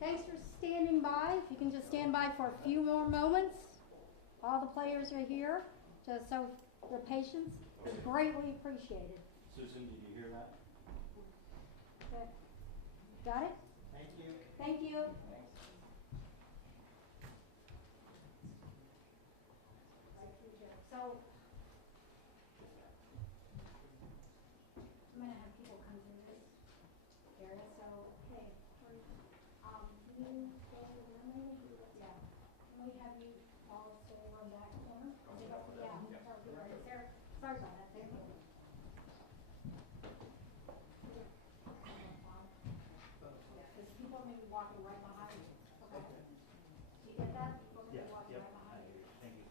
Thanks for standing by. If you can just stand by for a few more moments. All the players are here, just so your patience is greatly appreciated. Susan, did you hear that? Okay. Got it? Thank you. Thank you. Thanks. So, I'm going to have people come through this area. So, hey, you go to the room, yeah. Can we have you all stay on that corner? Yeah. Right there. Sorry about that. Thank you. Because people may be walking right behind you. Okay. Do you get that? People may be walking right behind you. Thank you.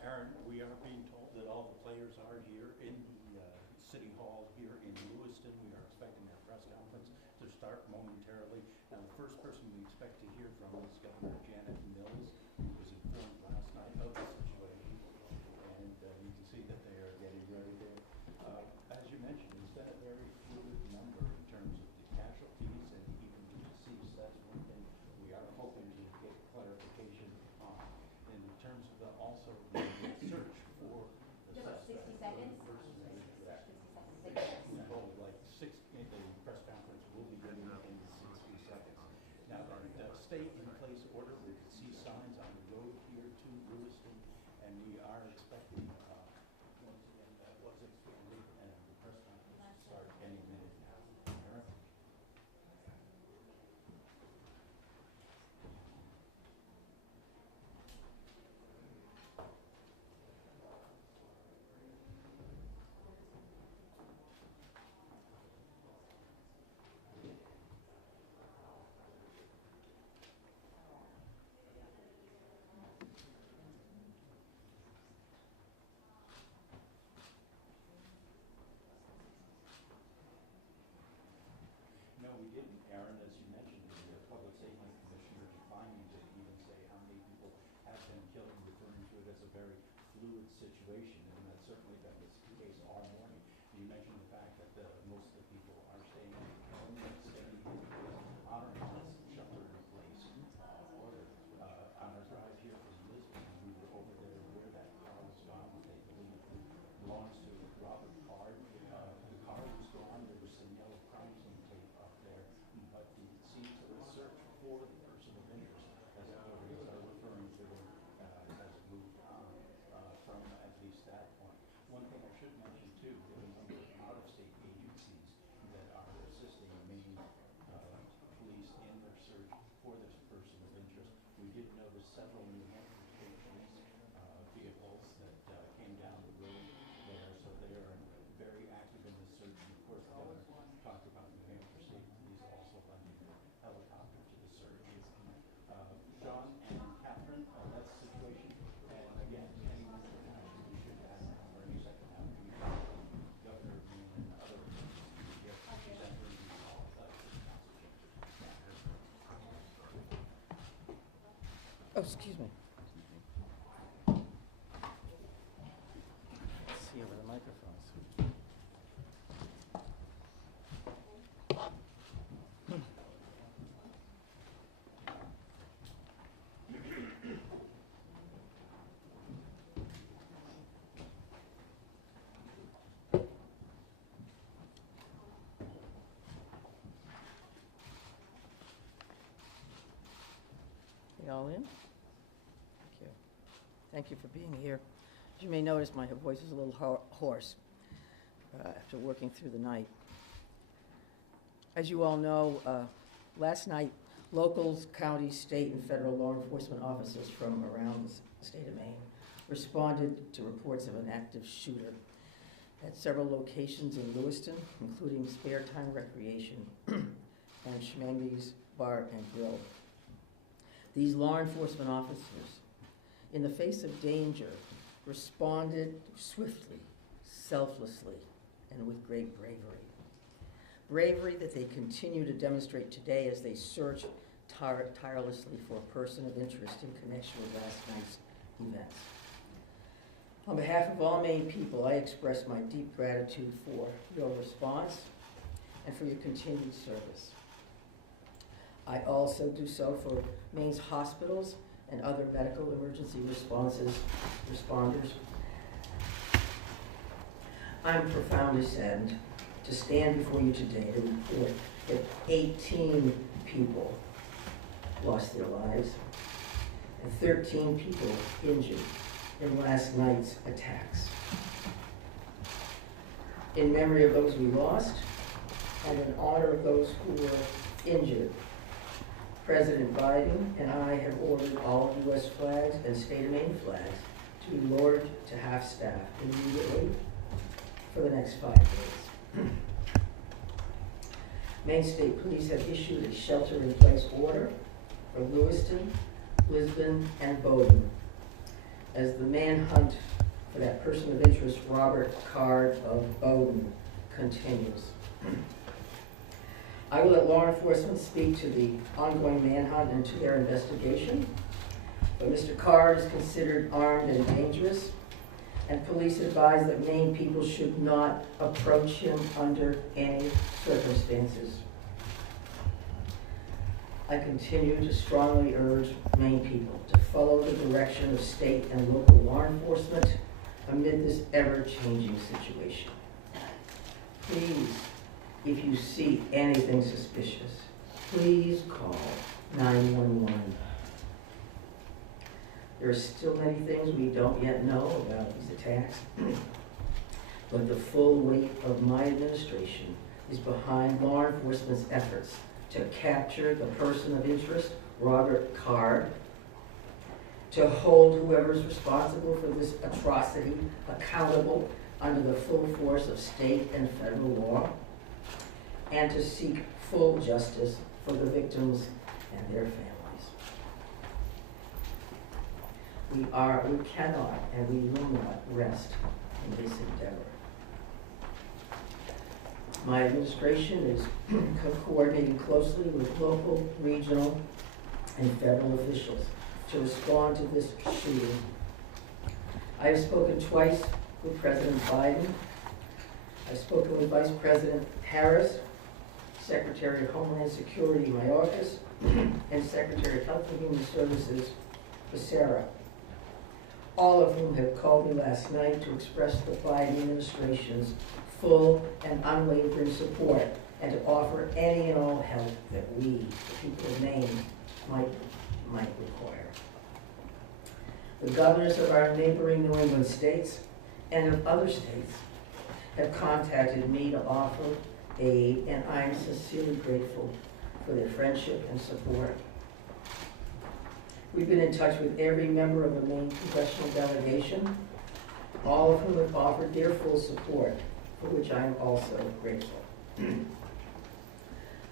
Aaron, we are being told that all the players are here in the City Hall here in Lewiston. We are expecting our press conference to start momentarily. Now, the first person we expect to hear from is Governor Janet Mills, who was informed last night of the situation. And you can see that they are getting ready there. As you mentioned, it's been a very fluid number in terms of the casualties and even the deceased. That's one thing we are hoping to get clarification on. In terms of also the search for the suspect. 60 seconds. The press conference will be ready in 60 seconds. Now, the state in place order, we can see signs on the road here to Lewiston, and we are expecting, once again, that was expanded, and the press conference will start any minute now. Aaron? No, we didn't, Aaron. As you mentioned, the Public Safety Commissioner defined a very fluid situation, and that's certainly been the case all morning. You mentioned the fact that most of the people are staying at home, staying in place, honoring this shelter-in-place order. On our drive here from Lisbon, we were over there where that car was found. They believe it belongs to Robert Card. The car was gone. There was some yellow crime scene tape up there, but the seems to the search for the person of interest, as authorities are referring to it, has moved on from at least that point. One thing I should mention too, there are a number of out-of-state agencies that are assisting Maine police in their search for this person of interest. We did notice several New Hampshire State Police vehicles that came down the road there, so they are very active in the search. And of course, the governor talked about New Hampshire State Police also lending a helicopter to the search. John and Catherine, that's the situation. And again, any information we should have or any second half of the governor of Maine and other presenters and all of that. Oh, excuse me. Let's see over the microphones. You all in? Thank you. Thank you for being here. As you may notice, my voice is a little hoarse after working through the night. As you all know, last night, locals, county, state, and federal law enforcement officers from around the state of Maine responded to reports of an active shooter at several locations in Lewiston, including Spare Time Recreation and Schmangy's Bar and Grill. These law enforcement officers, in the face of danger, responded swiftly, selflessly, and with great bravery. Bravery that they continue to demonstrate today as they search tirelessly for a person of interest in connection with last night's events. On behalf of all Maine people, I express my deep gratitude for your response and for your continued service. I also do so for Maine's hospitals and other medical emergency responders. I'm profoundly saddened to stand before you today to report that 18 people lost their lives and 13 people injured in last night's attacks. In memory of those we lost and in honor of those who were injured, President Biden and I have ordered all U.S. flags and state of Maine flags to be lowered to half-staff immediately for the next 5 days. Maine State Police have issued a shelter-in-place order for Lewiston, Lisbon, and Bowdoin as the manhunt for that person of interest, Robert Card of Bowdoin, continues. I will let law enforcement speak to the ongoing manhunt and to their investigation, but Mr. Card is considered armed and dangerous, and police advise that Maine people should not approach him under any circumstances. I continue to strongly urge Maine people to follow the direction of state and local law enforcement amid this ever-changing situation. Please, if you see anything suspicious, please call 911. There are still many things we don't yet know about these attacks, but the full weight of my administration is behind law enforcement's efforts to capture the person of interest, Robert Card, to hold whoever is responsible for this atrocity accountable under the full force of state and federal law, and to seek full justice for the victims and their families. We cannot, and we will not rest in this endeavor. My administration is coordinating closely with local, regional, and federal officials to respond to this shooting I have spoken twice with President Biden. I've spoken with Vice President Harris, Secretary of Homeland Security Mayorkas, and Secretary of Health and Human Services Becerra, all of whom have called me last night to express the Biden administration's full and unwavering support and to offer any and all help that we, the people of Maine, might require. The governors of our neighboring New England states and of other states have contacted me to offer aid, and I'm sincerely grateful for their friendship and support. We've been in touch with every member of the Maine congressional delegation, all of whom have offered their full support, for which I am also grateful.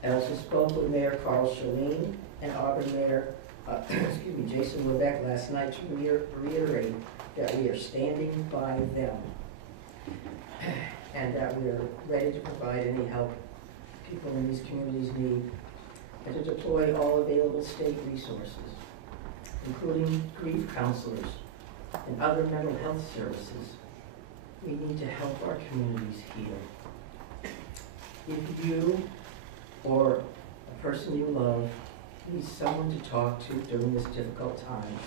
I also spoke with Mayor Carl Chalene and Auburn Mayor Jason Lebec last night to reiterate that we are standing by them and that we are ready to provide any help people in these communities need and to deploy all available state resources, including grief counselors and other mental health services. We need to help our communities heal. If you or a person you love needs someone to talk to during this difficult time,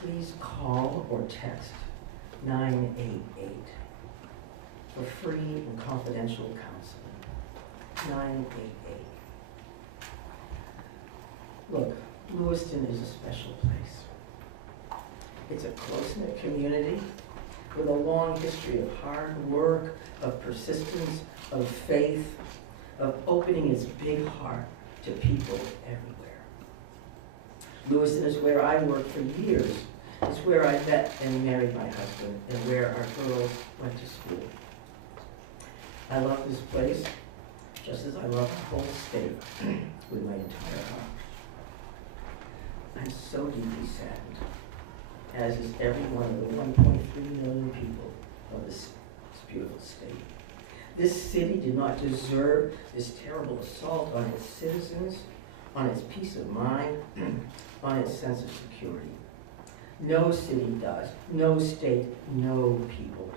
please call or text 988 for free and confidential counseling. 988. Look, Lewiston is a special place. It's a close-knit community with a long history of hard work, of persistence, of faith, of opening its big heart to people everywhere. Lewiston is where I worked for years. It's where I met and married my husband and where our girls went to school. I love this place just as I love the whole state with my entire heart. I'm so deeply saddened, as is every one of the 1.3 million people of this beautiful state. This city did not deserve this terrible assault on its citizens, on its peace of mind, on its sense of security. No city does, no state, no people.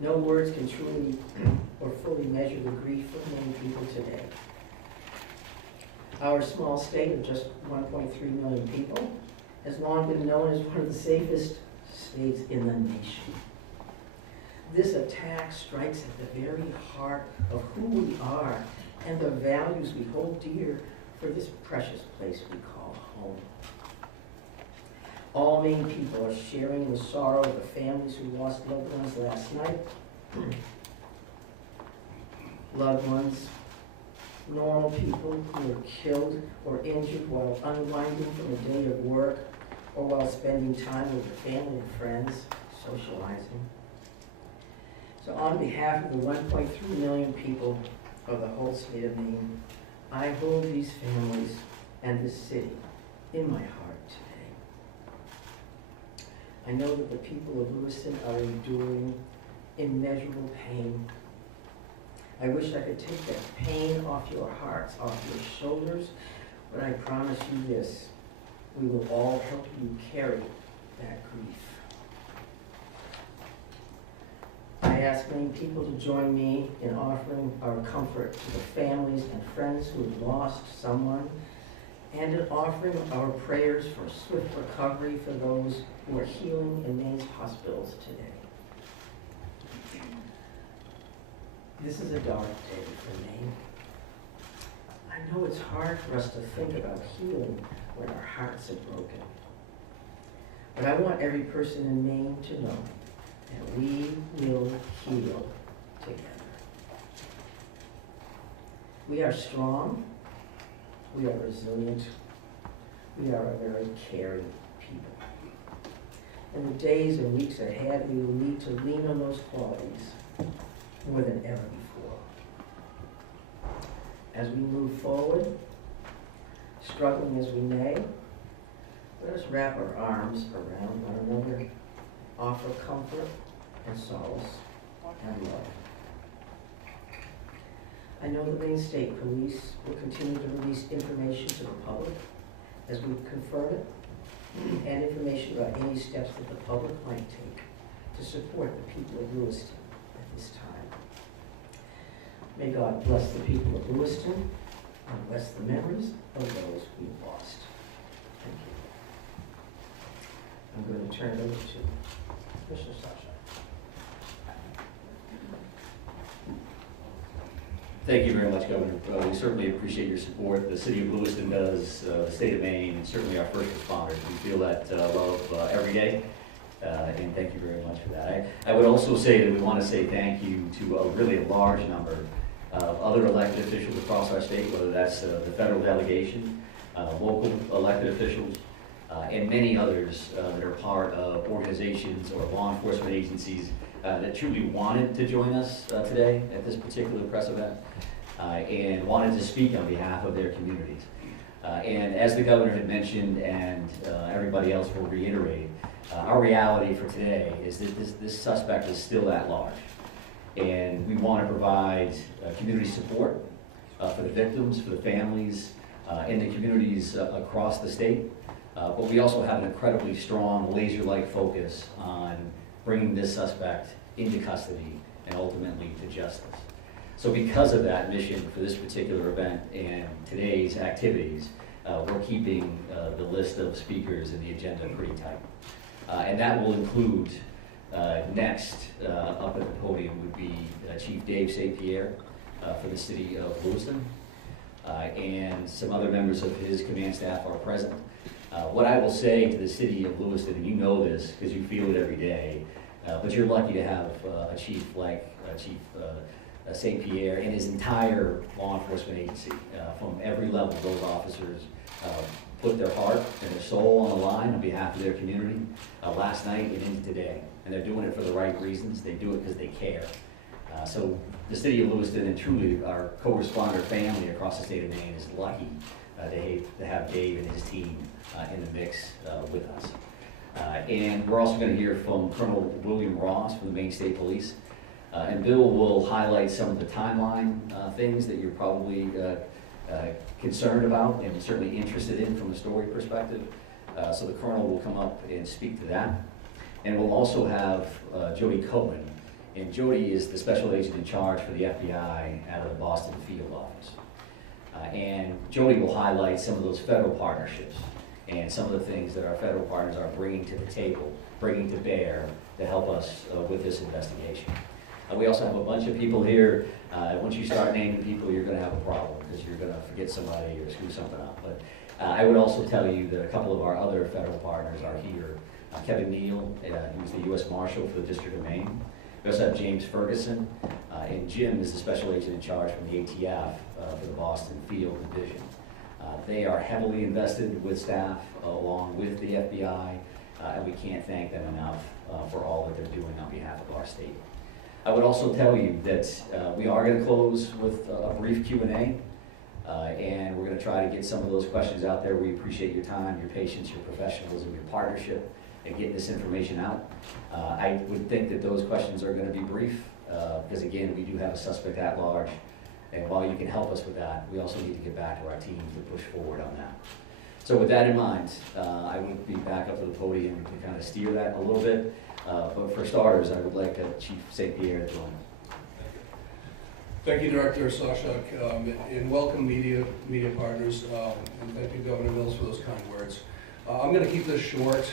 No words can truly or fully measure the grief of many people today. Our small state of just 1.3 million people has long been known as one of the safest states in the nation. This attack strikes at the very heart of who we are and the values we hold dear for this precious place we call home. All Maine people are sharing the sorrow of the families who lost loved ones last night. Loved ones, normal people who were killed or injured while unwinding from a day of work or while spending time with their family and friends, socializing. So on behalf of the 1.3 million people of the whole state of Maine, I hold these families and this city in my heart today. I know that the people of Lewiston are enduring immeasurable pain. I wish I could take that pain off your hearts, off your shoulders, but I promise you this, we will all help you carry that grief. I ask many people to join me in offering our comfort to the families and friends who have lost someone, and in offering our prayers for swift recovery for those who are healing in Maine's hospitals today. This is a dark day for Maine. I know it's hard for us to think about healing when our hearts are broken. But I want every person in Maine to know that we will heal together. We are strong, we are resilient, we are a very caring people. In the days and weeks ahead, we will need to lean on those qualities more than ever before. As we move forward, struggling as we may, let us wrap our arms around one another, offer comfort and solace and love. I know the Maine State Police will continue to release information to the public as we confirm it, and information about any steps that the public might take to support the people of Lewiston at this time. May God bless the people of Lewiston and bless the memories of those we've lost. Thank you. I'm going to turn it over to Mr. Sasha. Thank you very much, Governor. We certainly appreciate your support. The city of Lewiston does, the state of Maine, and certainly our first responders. We feel that love every day, and thank you very much for that. I would also say that we want to say thank you to really a large number of other elected officials across our state, whether that's the federal delegation, local elected officials, and many others that are part of organizations or law enforcement agencies that truly wanted to join us today at this particular press event and wanted to speak on behalf of their communities. And as the governor had mentioned, and everybody else will reiterate, our reality for today is that this suspect is still at large. And we want to provide community support for the victims, for the families, in the communities across the state. But we also have an incredibly strong laser-like focus on bringing this suspect into custody and ultimately to justice. So because of that mission for this particular event and today's activities, we're keeping the list of speakers and the agenda pretty tight. And that will include, next up at the podium would be Chief Dave St. Pierre for the city of Lewiston, and some other members of his command staff are present. What I will say to the city of Lewiston, and you know this because you feel it every day, but you're lucky to have a chief like Chief St. Pierre and his entire law enforcement agency. From every level, those officers put their heart and their soul on the line on behalf of their community last night and into today. And they're doing it for the right reasons. They do it because they care. So the city of Lewiston and truly our co-responder family across the state of Maine is lucky to have Dave and his team in the mix with us. And we're also going to hear from Colonel William Ross from the Maine State Police. And Bill will highlight some of the timeline things that you're probably concerned about and certainly interested in from a story perspective. So the Colonel will come up and speak to that. And we'll also have Jody Cohen. And Jody is the special agent in charge for the FBI out of the Boston field office. And Jody will highlight some of those federal partnerships and some of the things that our federal partners are bringing to the table, bringing to bear to help us with this investigation. We also have a bunch of people here. Once you start naming people, you're going to have a problem because you're going to forget somebody or screw something up. But I would also tell you that a couple of our other federal partners are here. Kevin Neal, who's the U.S. Marshal for the District of Maine. We also have James Ferguson, and Jim is the special agent in charge from the ATF for the Boston Field Division. They are heavily invested with staff along with the FBI, and we can't thank them enough for all that they're doing on behalf of our state. I would also tell you that we are going to close with a brief Q&A, and we're going to try to get some of those questions out there. We appreciate your time, your patience, your professionalism, your partnership in getting this information out. I would think that those questions are going to be brief, because again, we do have a suspect at large, and while you can help us with that, we also need to get back to our team to push forward on that. So with that in mind, I would be back up to the podium to kind of steer that a little bit. But for starters, I would like Chief St. Pierre to join. Thank you, Director Sawchuk, and welcome media partners, and thank you, Governor Mills, for those kind words. I'm going to keep this short.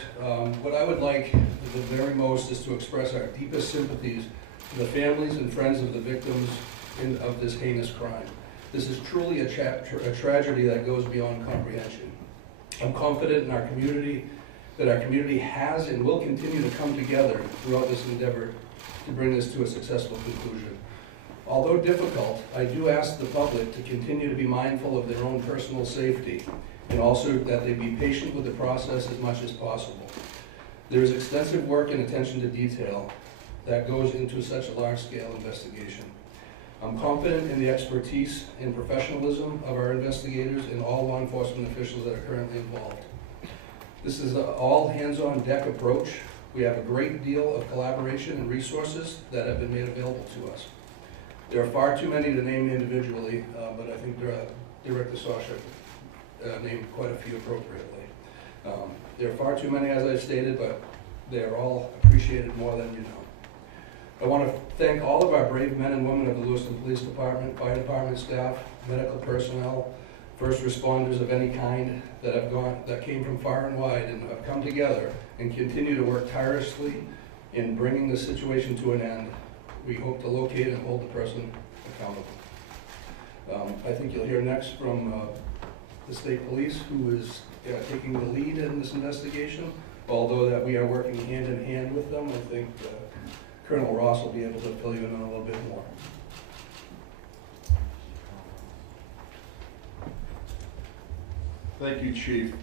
What I would like the very most is to express our deepest sympathies to the families and friends of the victims of this heinous crime. This is truly a tragedy that goes beyond comprehension. I'm confident in our community, that our community has and will continue to come together throughout this endeavor to bring this to a successful conclusion. Although difficult, I do ask the public to continue to be mindful of their own personal safety and also that they be patient with the process as much as possible. There is extensive work and attention to detail that goes into such a large-scale investigation. I'm confident in the expertise and professionalism of our investigators and all law enforcement officials that are currently involved. This is an all-hands-on-deck approach. We have a great deal of collaboration and resources that have been made available to us. There are far too many to name individually, but I think Director Sawchuk named quite a few appropriately. There are far too many, as I've stated, but they are all appreciated more than you know. I want to thank all of our brave men and women of the Lewiston Police Department, Fire Department staff, medical personnel, first responders of any kind that came from far and wide and have come together and continue to work tirelessly in bringing the situation to an end. We hope to locate and hold the person accountable. I think you'll hear next from the state police, who is taking the lead in this investigation. Although that we are working hand in hand with them, I think Colonel Ross will be able to fill you in on a little bit more. Thank you, Chief.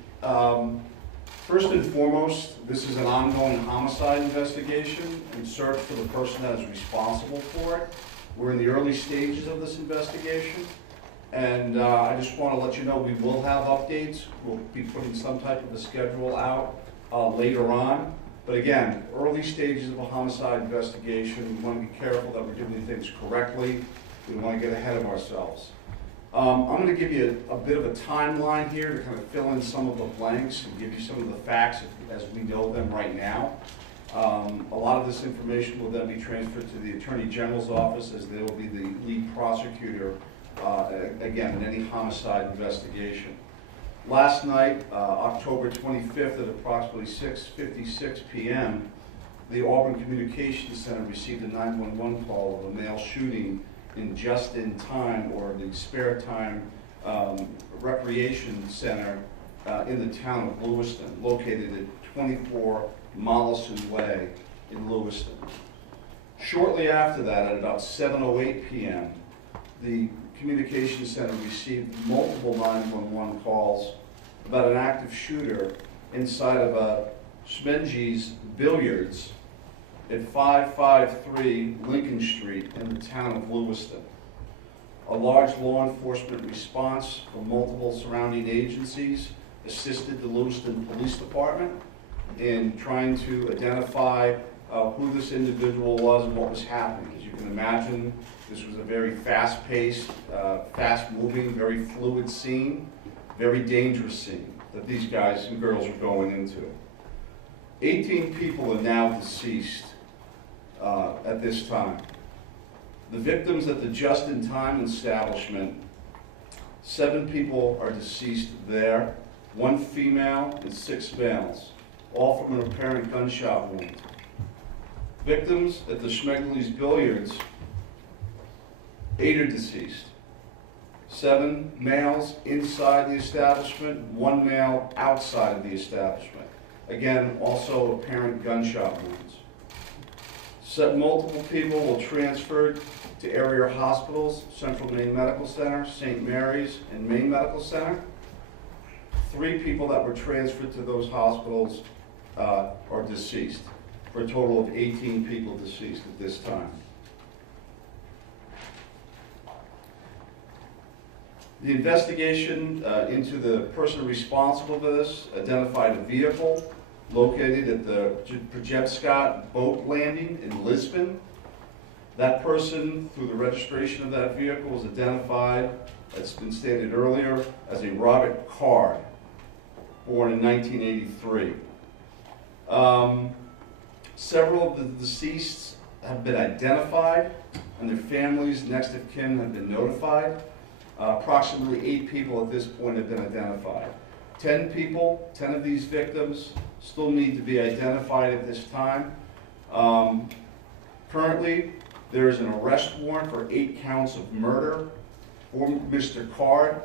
First and foremost, this is an ongoing homicide investigation and search for the person that is responsible for it. We're in the early stages of this investigation, and I just want to let you know we will have updates. We'll be putting some type of a schedule out later on. But again, early stages of a homicide investigation, we want to be careful that we're doing things correctly. We don't want to get ahead of ourselves. I'm going to give you a bit of a timeline here to kind of fill in some of the blanks and give you some of the facts as we know them right now. A lot of this information will then be transferred to the Attorney General's office, as they will be the lead prosecutor, again, in any homicide investigation. Last night, October 25th at approximately 6:56 p.m., the Auburn Communications Center received a 911 call of a male shooting in just-in-time, or the spare time, recreation center in the town of Lewiston, located at 24 Mollison Way in Lewiston. Shortly after that, at about 7:08 p.m., the Communications Center received multiple 911 calls about an active shooter inside of a Schmenge's Billiards at 553 Lincoln Street in the town of Lewiston. A large law enforcement response from multiple surrounding agencies assisted the Lewiston Police Department in trying to identify who this individual was and what was happening. As you can imagine, this was a very fast-paced, fast-moving, very fluid scene, very dangerous scene that these guys and girls were going into. 18 people are now deceased at this time. The victims at the just-in-time establishment, 7 people are deceased there, 1 female and 6 males, all from an apparent gunshot wound. Victims at the Schmegley's Billiards, 8 are deceased. 7 males inside the establishment, 1 male outside of the establishment. Again, also apparent gunshot wounds. Multiple people were transferred to area hospitals, Central Maine Medical Center, St. Mary's, and Maine Medical Center. 3 people that were transferred to those hospitals are deceased, for a total of 18 people deceased at this time. The investigation into the person responsible for this identified a vehicle located at the Projetskot boat landing in Lisbon. That person, through the registration of that vehicle, was identified, as been stated earlier, as a Robert Card, born in 1983. Several of the deceased have been identified, and their families, next of kin, have been notified. Approximately 8 people at this point have been identified. 10 people, 10 of these victims, still need to be identified at this time. Currently, there is an arrest warrant for 8 counts of murder for Mr. Card.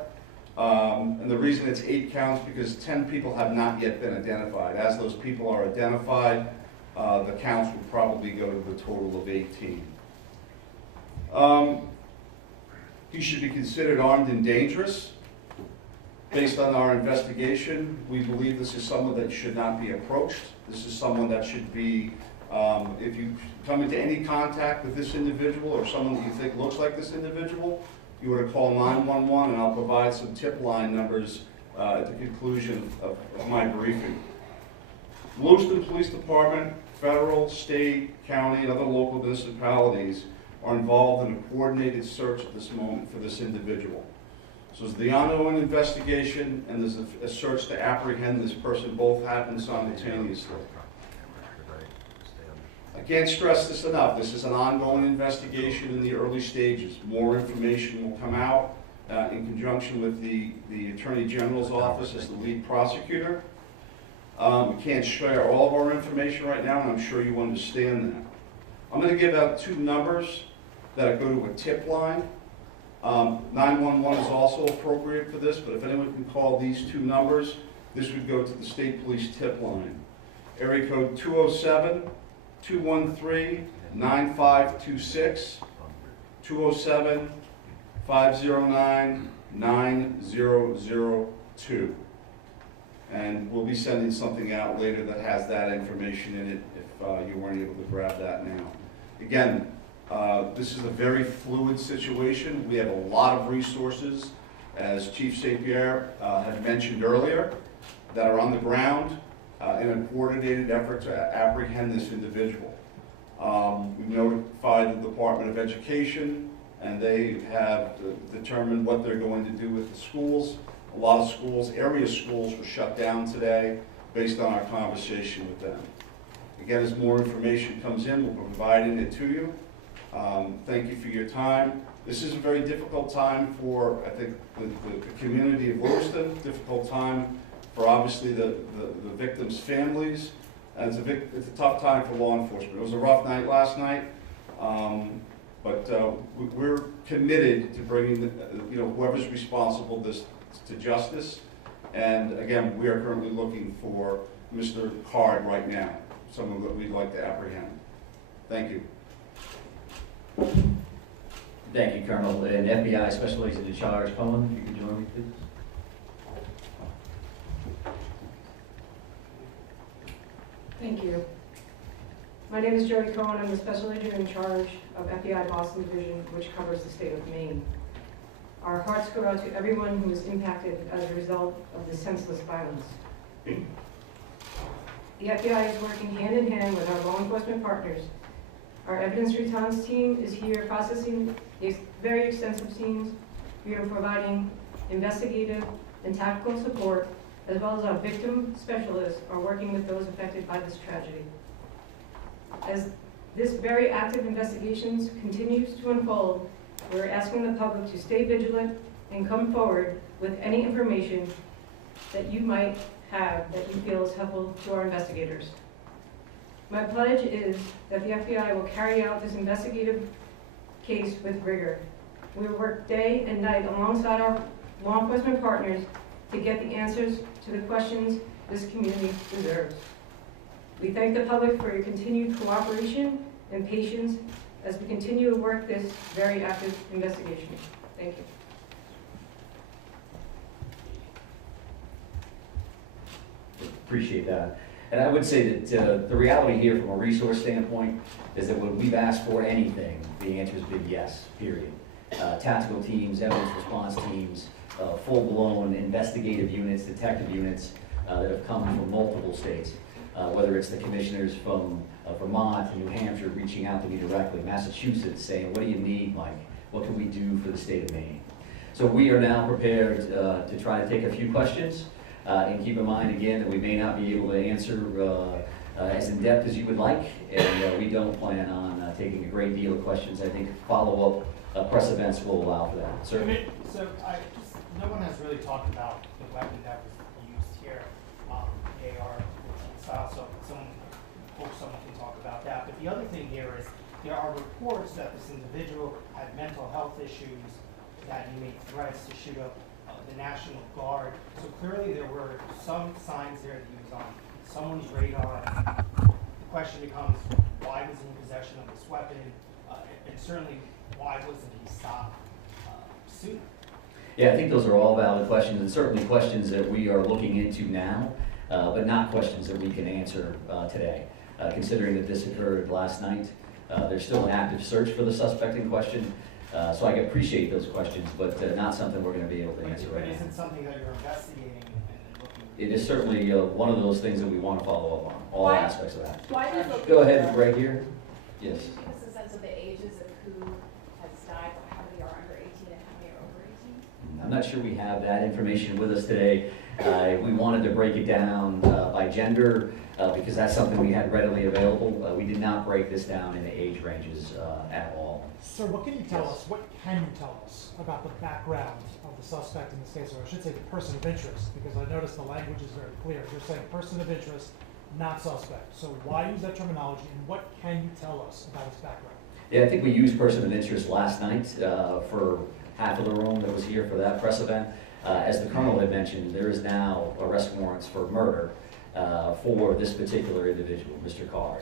And the reason it's 8 counts because 10 people have not yet been identified. As those people are identified, the counts will probably go to the total of 18. He should be considered armed and dangerous. Based on our investigation, we believe this is someone that should not be approached. This is someone that should be, if you come into any contact with this individual or someone that you think looks like this individual, you were to call 911, and I'll provide some tip line numbers at the conclusion of my briefing. Lewiston Police Department, federal, state, county, and other local municipalities are involved in a coordinated search at this moment for this individual. So there's the ongoing investigation, and there's a search to apprehend this person. Both happen simultaneously. I can't stress this enough. This is an ongoing investigation in the early stages. More information will come out in conjunction with the Attorney General's office as the lead prosecutor. We can't share all of our information right now, and I'm sure you understand that. I'm going to give out 2 numbers that go to a tip line. 911 is also appropriate for this, but if anyone can call these 2 numbers, this would go to the State Police tip line. Area code 207-213-9526, 207-509-9002. And we'll be sending something out later that has that information in it if you weren't able to grab that now. Again, this is a very fluid situation. We have a lot of resources, as Chief St. Pierre had mentioned earlier, that are on the ground in a coordinated effort to apprehend this individual. We've notified the Department of Education, and they have determined what they're going to do with the schools. A lot of schools, area schools, were shut down today based on our conversation with them. Again, as more information comes in, we'll be providing it to you. Thank you for your time. This is a very difficult time for, I think, the community of Lewiston, difficult time for obviously the victims' families, and it's a tough time for law enforcement. It was a rough night last night, but we're committed to bringing whoever's responsible this to justice. And again, we are currently looking for Mr. Card right now, someone that we'd like to apprehend. Thank you. Thank you, Colonel. And FBI Special Agent in Charge, Cohen, if you could join me, please. Thank you. My name is Jody Cohen. I'm the Special Agent in charge of FBI Boston Division, which covers the state of Maine. Our hearts go out to everyone who was impacted as a result of this senseless violence. The FBI is working hand in hand with our law enforcement partners. Our evidence response team is here processing very extensive scenes. We are providing investigative and tactical support, as well as our victim specialists are working with those affected by this tragedy. As this very active investigations continues to unfold, we're asking the public to stay vigilant and come forward with any information that you might have that you feel is helpful to our investigators. My pledge is that the FBI will carry out this investigative case with rigor. We will work day and night alongside our law enforcement partners to get the answers to the questions this community deserves. We thank the public for your continued cooperation and patience as we continue to work this very active investigation. Thank you. Appreciate that. And I would say that the reality here from a resource standpoint is that when we've asked for anything, the answer has been yes, period. Tactical teams, evidence response teams, full-blown investigative units, detective units that have come from multiple states, whether it's the commissioners from Vermont and New Hampshire reaching out to me directly, Massachusetts saying, what do you need, Mike? What can we do for the state of Maine? So we are now prepared to try to take a few questions. And keep in mind, again, that we may not be able to answer as in-depth as you would like, and we don't plan on taking a great deal of questions. I think follow-up press events will allow for that. Sir? So no one has really talked about the weapon that was used here, the AR style, so hope someone can talk about that. But the other thing here is there are reports that this individual had mental health issues, that he made threats to shoot up the National Guard. So clearly there were some signs there that he was on someone's radar. The question becomes, why was he in possession of this weapon? And certainly, why wasn't he stopped sooner? Yeah, I think those are all valid questions, and certainly questions that we are looking into now, but not questions that we can answer today. Considering that this occurred last night, there's still an active search for the suspect in question. So I appreciate those questions, but not something we're going to be able to answer right now. But is it something that you're investigating and looking? It is certainly one of those things that we want to follow up on, all aspects of that. Why does Go ahead, right here. Yes. Can you give us a sense of the ages of who has died, how many are under 18 and how many are over 18? I'm I'm not sure we have that information with us today. We wanted to break it down by gender because that's something we had readily available. We did not break this down into age ranges at all. Sir, what can you tell us, what can you tell us about the background of the suspect in this case, or I should say the person of interest, because I noticed the language is very clear. You're saying person of interest, not suspect. So why use that terminology, and what can you tell us about his background? Yeah, I think we used person of interest last night for half of the room that was here for that press event. As the Colonel had mentioned, there is now arrest warrants for murder for this particular individual, Mr. Carr.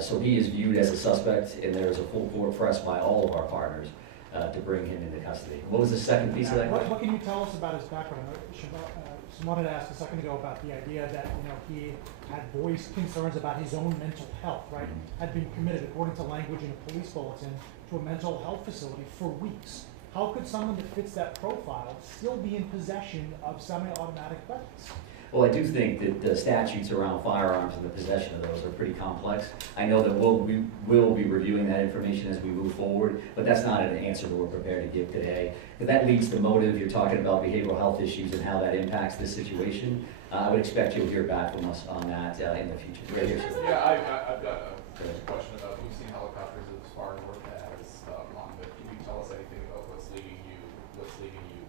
So he is viewed as a suspect, and there is a full court press by all of our partners to bring him into custody. What was the second piece of that question? What can you tell us about his background? Someone had asked a second ago about the idea that he had voiced concerns about his own mental health, right? Had been committed, according to language in a police bulletin, to a mental health facility for weeks. How could someone that fits that profile still be in possession of semi-automatic weapons? Well, I do think that the statutes around firearms and the possession of those are pretty complex. I know that we will be reviewing that information as we move forward, but that's not an answer that we're prepared to give today. If that leads to motive, you're talking about behavioral health issues and how that impacts this situation, I would expect you'll hear back from us on that in the future. Right here, sir. Yeah, I've got a question about, we've seen helicopters as far north as Long, but can you tell us anything about what's leading you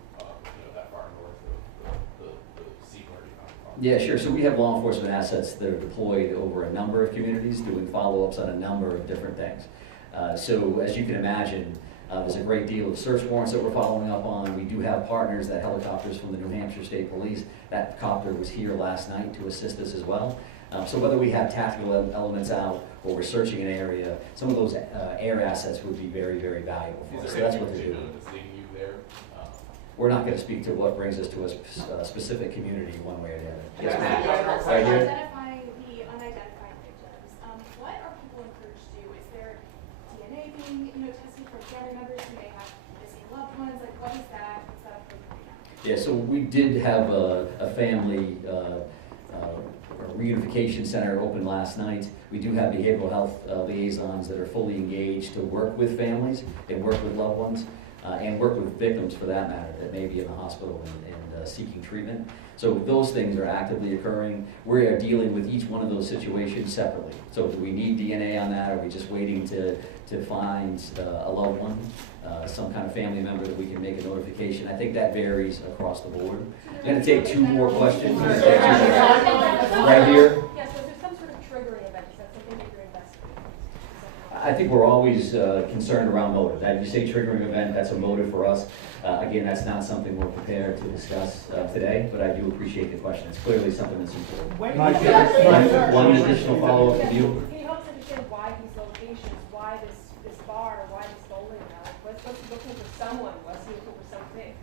that far north of the scene where you found the car? Yeah, sure. So we have law enforcement assets that are deployed over a number of communities, doing follow-ups on a number of different things. So as you can imagine, there's a great deal of search warrants that we're following up on. We do have partners, that helicopters from the New Hampshire State Police. That copter was here last night to assist us as well. So whether we have tactical elements out or we're searching an area, some of those air assets would be very, very valuable for us. So that's what they're doing. That's leading you there? We're not going to speak to what brings us to a specific community one way or the other. Yes, Yeah. ma'am. So Right here. identifying the unidentified victims, what are people encouraged to do? Is there DNA being, tested for family members who may have missing loved ones? Like, what is that? What's that approach right now? Yeah, so we did have a family reunification center open last night. We do have behavioral health liaisons that are fully engaged to work with families and work with loved ones and work with victims for that matter that may be in the hospital and seeking treatment. So those things are actively occurring. We are dealing with each one of those situations separately. So do we need DNA on that? Are we just waiting to find a loved one, some kind of family member that we can make a notification? I think that varies across the board. I'm going to take two more questions. Right here. Yes, so there's some sort of triggering event. Is that something that you're investigating? I think we're always concerned around motive. That you say triggering event, that's a motive for us. Again, that's not something we're prepared to discuss today, but I do appreciate the question. It's clearly something that's important. One additional follow-up from you. Can you help us understand why these locations, why this bar, why this bowling alley? Was he looking for someone? Was he looking for something?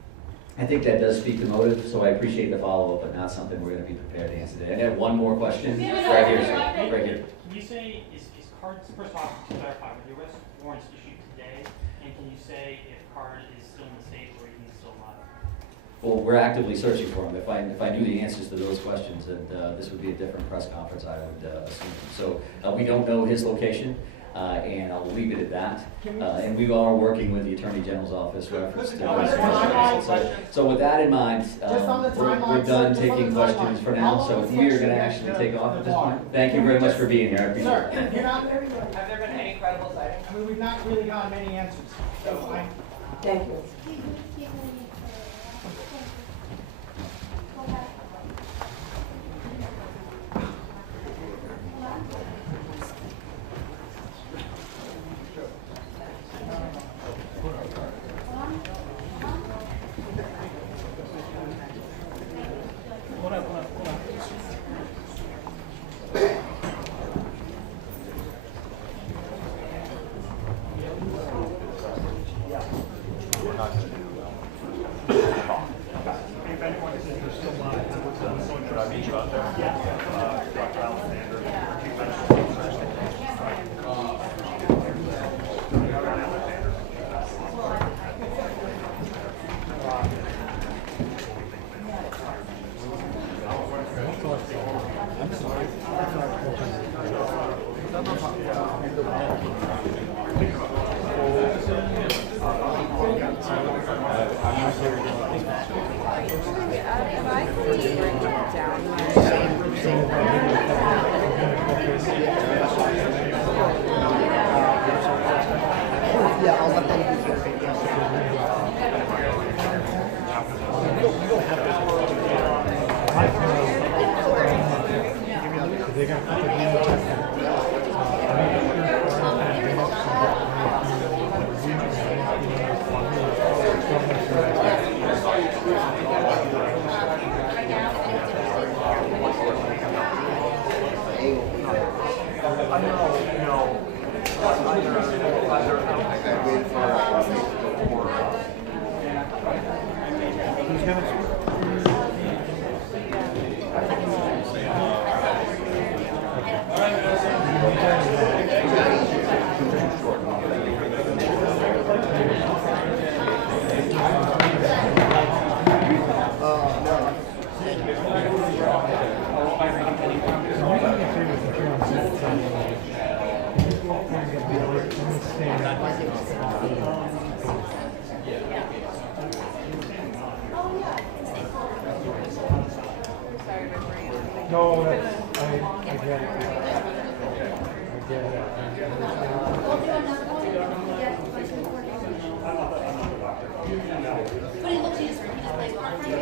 I think that does speak to motive, so I appreciate the follow-up, but not something we're going to be prepared to answer today. I have one more question. Right here, sir. Right here. Can you say, is Card, first off, to clarify, were the arrest warrants issued today? And can you say if Card is still in the state or he's still not? Well, we're actively searching for him. If I knew the answers to those questions, then this would be a different press conference, I would assume. So we don't know his location, and I'll leave it at that. And we are working with the Attorney General's office reference to this. So with that in mind, we're done taking questions for now. So we are going to actually take off at this point. Thank you very much for being here. I appreciate it. Sir, you're not, Have there been any credible sightings? I mean, we've not really gotten many answers. So Thank you. Yeah, I'll let them use their video. No, that's, I get it. I get it. We'll do another one to get a bunch of recordings. But it looks easier, he just plays part for you.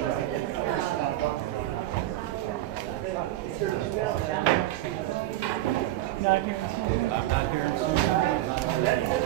Not here. I'm not here in Susan.